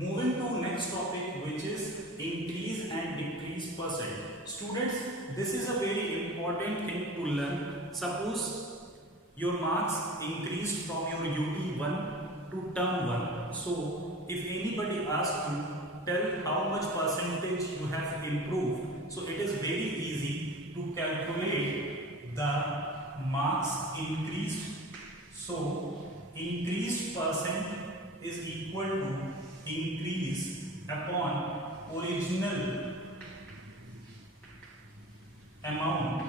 Moving to next topic, which is increase and decrease percent. Students, this is a very important thing to learn. Suppose your marks increased from your UT1 to term 1. So if anybody asks you, tell how much percentage you have improved. So it is very easy to calculate the marks increased. So increased percent is equal to increase upon original amount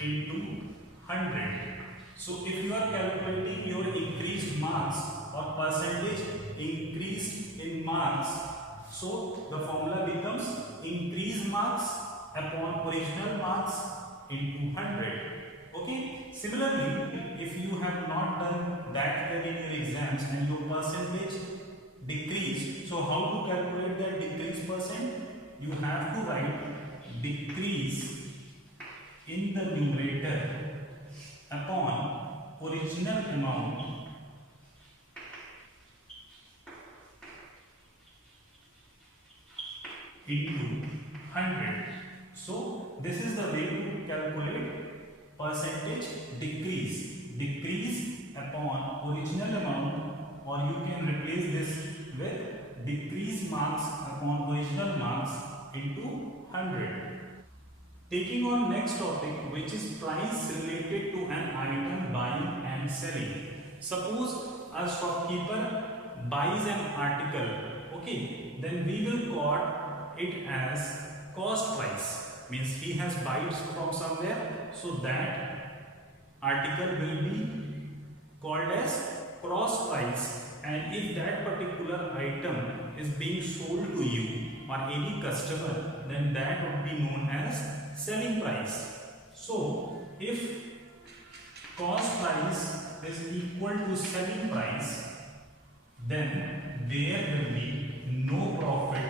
into 100. So if you are calculating your increased marks or percentage increased in marks, so the formula becomes increased marks upon original marks into 100. Okay. Similarly, if you have not done that well in your exams and your percentage decreased, so how to calculate that decrease percent? You have to write decrease in the numerator upon original amount into 100. So this is the way to calculate percentage decrease upon original amount, or you can replace this with decrease marks upon original marks into 100. Taking on next topic, which is price related to an item buying and selling. Suppose a shopkeeper buys an article, okay, then we will call it as cost price. Means he has bought from somewhere, so that article will be called as cross price. And if that particular item is being sold to you or any customer, then that would be known as selling price. So if cost price is equal to selling price, then there will be no profit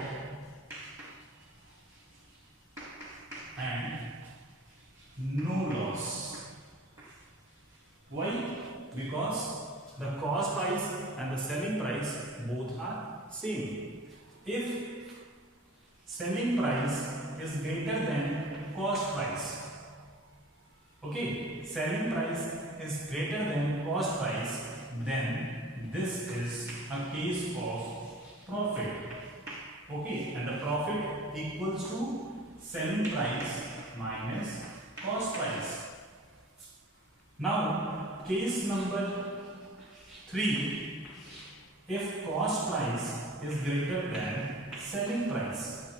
and no loss. Why? Because the cost price and the selling price both are same. If selling price is greater than cost price, okay, selling price is greater than cost price, then this is a case of profit. Okay, and the profit equals to selling price minus cost price. Now, case number 3, if cost price is greater than selling price,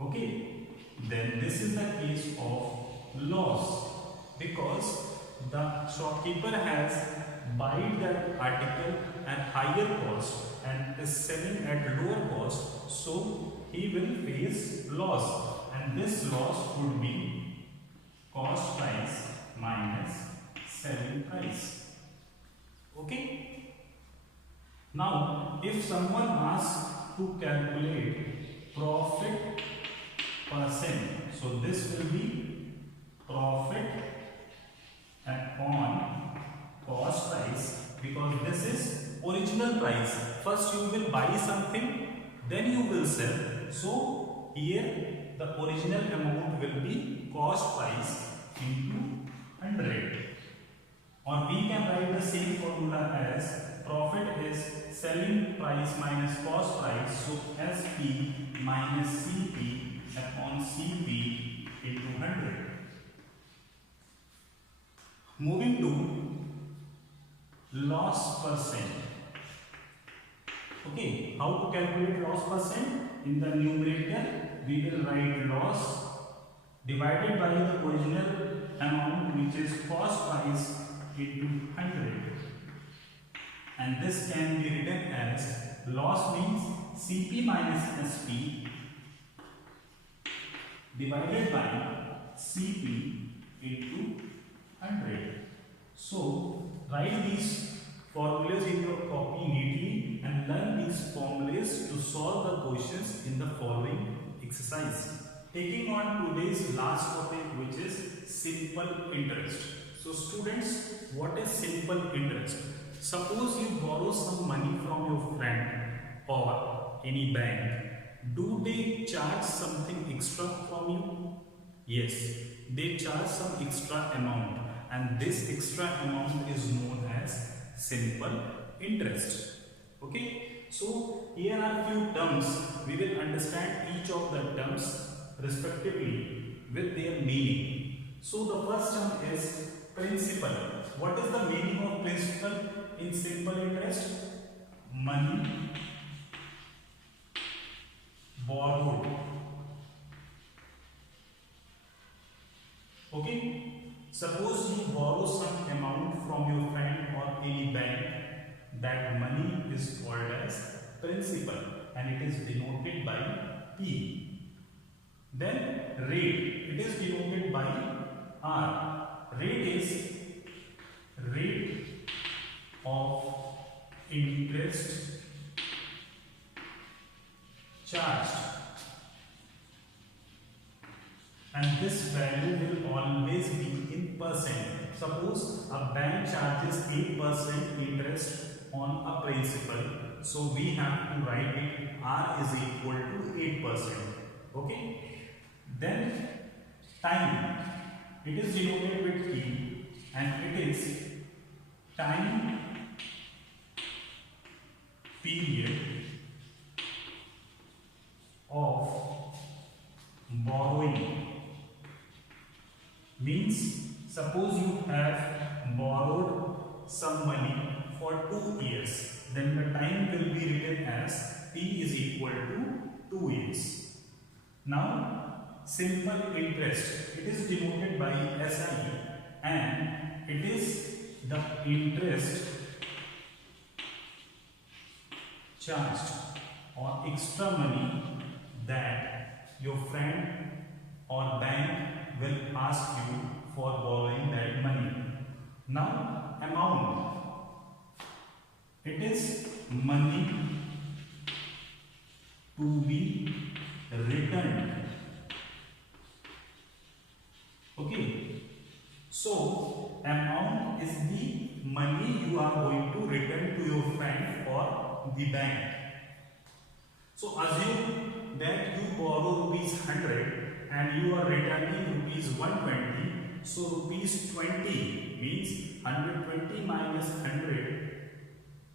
okay, then this is the case of loss, because the shopkeeper has bought that article at higher cost and is selling at lower cost, so he will face loss, and this loss would be cost price minus selling price. Okay. Now, if someone asks to calculate profit percent, so this will be profit upon cost price, because this is original price. First you will buy something, then you will sell. So here the original amount will be cost price into 100. Or we can write the same formula as profit is selling price minus cost price, so SP minus CP upon CP into 100. Moving to loss percent. Okay, how to calculate loss percent? In the numerator, we will write loss divided by the original amount, which is cost price into 100. And this can be written as loss means CP minus SP divided by CP into 100. So write these formulas in your copy neatly and learn these formulas to solve the questions in the following exercise. Taking on today's last topic, which is simple interest. So students, what is simple interest? Suppose you borrow some money from your friend or any bank. Do they charge something extra from you? Yes, they charge some extra amount, and this extra amount is known as simple interest. Okay, so here are few terms. We will understand each of the terms respectively with their meaning. So the first term is principal. What is the meaning of principal in simple interest? Money borrowed. Okay, suppose you borrow some amount from your friend or any bank, that money is called as principal and it is denoted by P. Then rate, it is denoted by R. Rate is rate of interest charged, and this value will always be in percent. Suppose a bank charges 8% interest on a principal, so we have to write it R is equal to 8%. Okay, then time, it is denoted with T and it is time period of borrowing. Means suppose you have borrowed some money for 2 years, then the time will be written as T is equal to 2 years. Now simple interest, it is denoted by SI and it is the interest charged or extra money that your friend or bank will ask you for borrowing that money. Now amount, it is money to be returned. Okay, so amount is the money you are going to return to your friend or the bank. So assume that you borrow rupees 100 and you are returning rupees 120. So rupees 20 means 120 minus 100.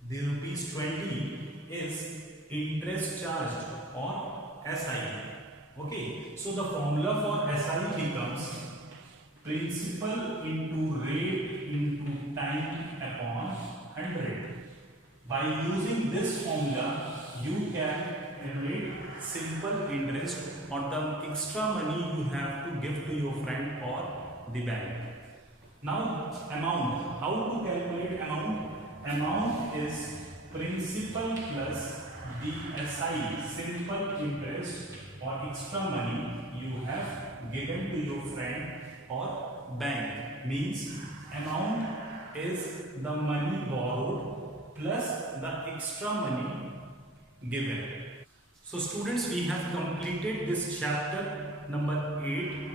The rupees 20 is interest charged or SI. Okay, so the formula for SI becomes principal into rate into time upon 100. By using this formula, you can calculate simple interest or the extra money you have to give to your friend or the bank. Now amount, how to calculate amount? Amount is principal plus the SI, simple interest or extra money you have given to your friend or bank. Means amount is the money borrowed plus the extra money given. So students, we have completed this chapter number 8.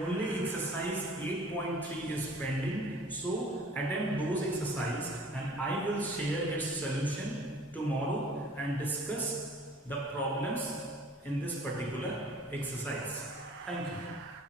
Only exercise 8.3 is pending. So attempt those exercises and I will share its solution tomorrow and discuss the problems in this particular exercise. Thank you.